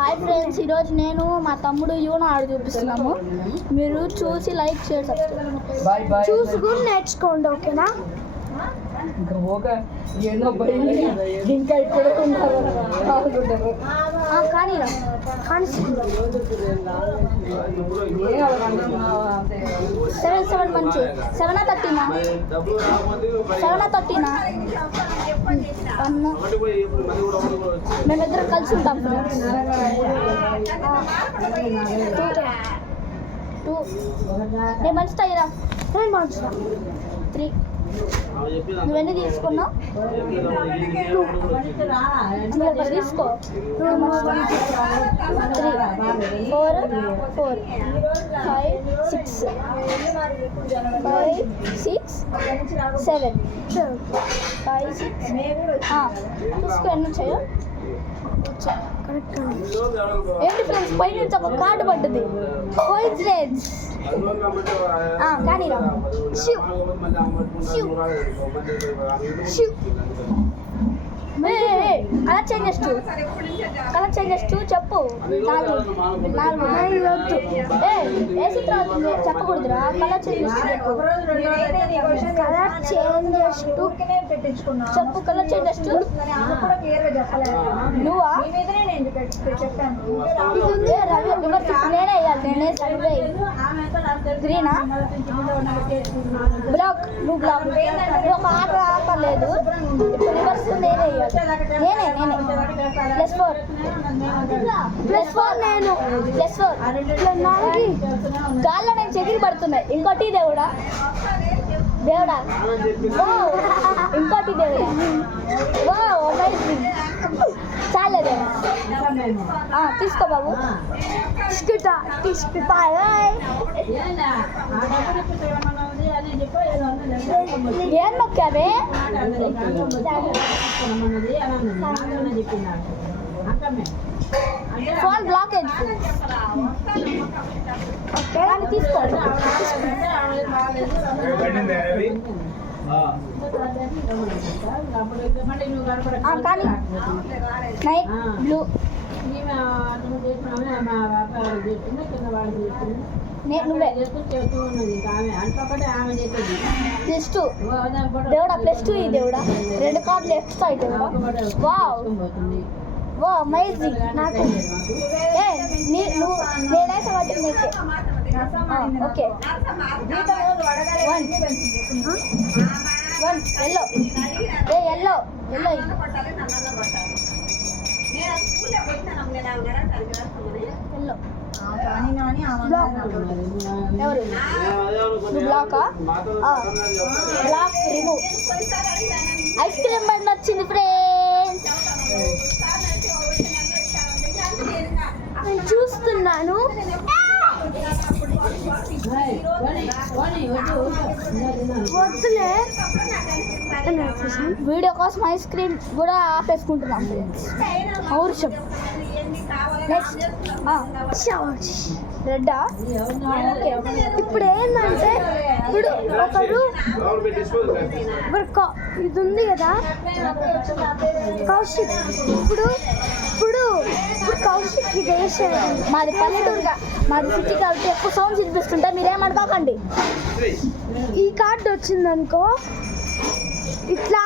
Hi friends, ఈరోజు నేను మా తమ్ముడు యూనో ఆడు చూపిస్తున్నాము. మీరు చూసి లైక్ షేర్ సబ్స్క్రైబ్ చూసుకుని నేర్చుకోండి, ఓకేనా? ఇంకా ఇప్పుడే ఉన్నారు కానీ కానీ 7 మంచి 7 13 మేమిద్దరం కలిసి ఉంటాం ఫ్రెండ్స్. 2 నేను మంచి టైరా 3 నువ్వెన్ని తీసుకున్నావు? తీసుకో. 2 3 4 4 5 6 5 6 7 5 6 తీసుకో. ఎన్ని వచ్చాయో ఏంటి ఫ్రెండ్స్, పై నుంచి ఒక కార్డు పడ్డది. కోయిన్సిడెన్స్. కానీ కలర్ చేంజెస్ చెప్పు. 4 ఏసీ చెప్పకూడదురా. కలర్ చేంజెస్ చెప్పు. కలర్ చేంజెస్ నువ్వా? నేనే గ్రీనా? బ్లాక్. నువ్వు బ్లాక్. ఒక ఆపలేదు. ఇప్పుడు రివర్స్ నేనే నేనే +4 నేను +4 గాల్లో నేను చెగిరి పడుతున్నాయి. ఇంకోటి దేవుడా ఇంకోటి దేవుడా. చాలేదే. తీసుకో బాబు. ఏం నొక్కావే? Phone blockage. తీసుకో. కానీ నైట్ బ్లూ. నువ్వే +2 దేవుడా. +2 ఈ దేవుడా. 2 card left side. Wow amazing. నాకు నేనైతే వాటి నీకే. Okay 1 yellow. ఎల్లో ఎవరు? బ్లాకా? Black remove. ఐస్ క్రీమ్ బండి వచ్చింది ఫ్రెండ్స్. నేను చూస్తున్నాను. వద్దులే, వీడియో కోసం ఐస్ క్రీమ్ కూడా ఆపేసుకుంటున్నాం ఫ్రెండ్స్. ఔషం. నెక్స్ట్ రెడ్డా. ఓకే. ఇప్పుడు ఏంటంటే ఇప్పుడు ఇది ఉంది కదా కౌశిక్. ఇప్పుడు కౌశిక్ ఇది వేసాడు. మాది పల్లెటూరుగా, మాది సిటీ కాబట్టి ఎక్కువ సౌండ్స్ వినిపిస్తుంటే మీరేమనుకోకండి. ఈ కార్డు వచ్చిందనుకో, ఇట్లా